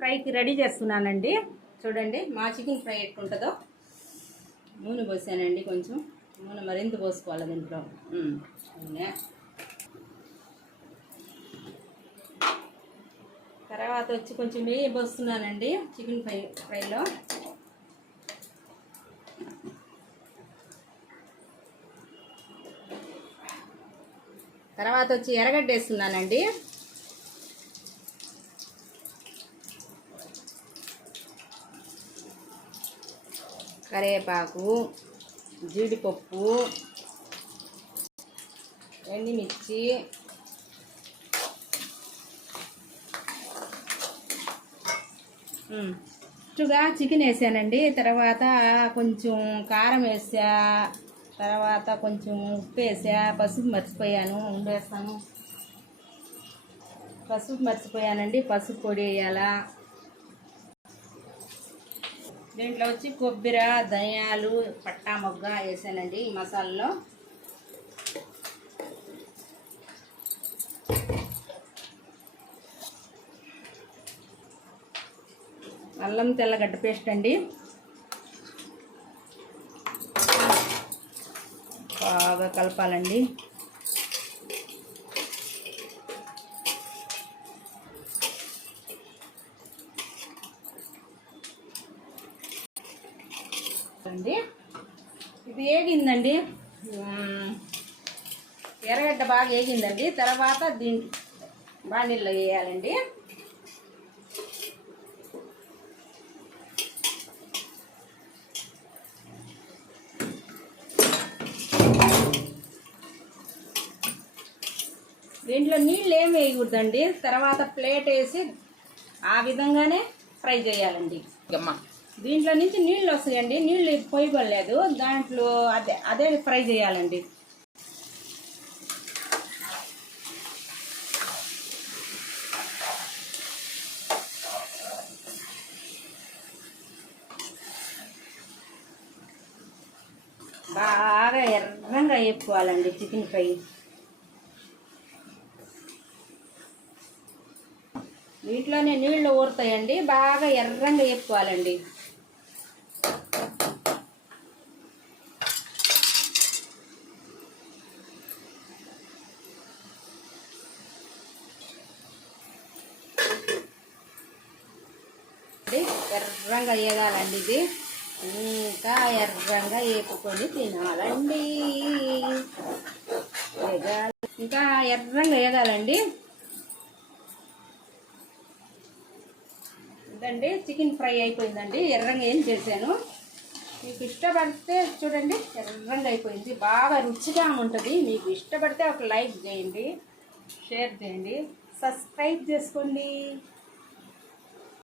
ఫ్రైకి రెడీ చేస్తున్నానండి. చూడండి మా చికెన్ ఫ్రై ఎట్లుంటుందో. నూనె పోసానండి, కొంచెం నూనె మరింత పోసుకోవాలి దీంట్లో. నూనె తర్వాత వచ్చి కొంచెం నెయ్యి పోస్తున్నానండి చికెన్ ఫ్రైలో. తర్వాత వచ్చి ఎర్రగడ్డ వేస్తున్నానండి. కరివేపాకు, జీడిపప్పు, ఎండుమిర్చి, ఫస్ట్గా చికెన్ వేసానండి. తర్వాత కొంచెం కారం వేసా, తర్వాత కొంచెం ఉప్పు వేసా, పసుపు మర్చిపోయాను, ఉండేస్తాను. పసుపు మర్చిపోయానండి, పసుపు పొడి వేయాలా. దీంట్లో వచ్చి కొబ్బరి, ధనియాలు, పట్టా మొగ్గ వేసానండి ఈ మసాలాలో. అల్లం తెల్లగడ్డ పేస్ట్ అండి. బాగా కలపాలండి. ఇది ఏగిందండి, ఎర్రగడ్డ బాగా ఏగిందండి. తర్వాత దీంట్లో బాణీల్లో వేయాలండి. దీంట్లో నీళ్ళు ఏమి వేయకూడదండి. తర్వాత ప్లేట్ వేసి ఆ విధంగానే ఫ్రై చేయాలండి. దీంట్లో నుంచి నీళ్ళు వస్తాయండి, నీళ్ళు పోయబడలేదు దాంట్లో, అదే ఫ్రై చేయాలండి. బాగా ఎర్రంగా వేపుకోవాలండి చికెన్ ఫ్రై. దీంట్లోనే నీళ్లు ఊరుతాయండి, బాగా ఎర్రంగా వేపుకోవాలండి. ఎర్రంగా వేగాలండి. ఇది ఇంకా ఎర్రంగా వేపుకొని తినాలండి. ఇంకా ఎర్రంగా వేగాలండి. ఇదండి చికెన్ ఫ్రై అయిపోయిందండి. ఎర్రంగా ఏం చేశాను, మీకు ఇష్టపడితే చూడండి ఎర్రంగా అయిపోయింది, బాగా రుచిగా ఉంటుంది. మీకు ఇష్టపడితే ఒక లైక్ చేయండి, షేర్ చేయండి, సబ్స్క్రైబ్ చేసుకోండి.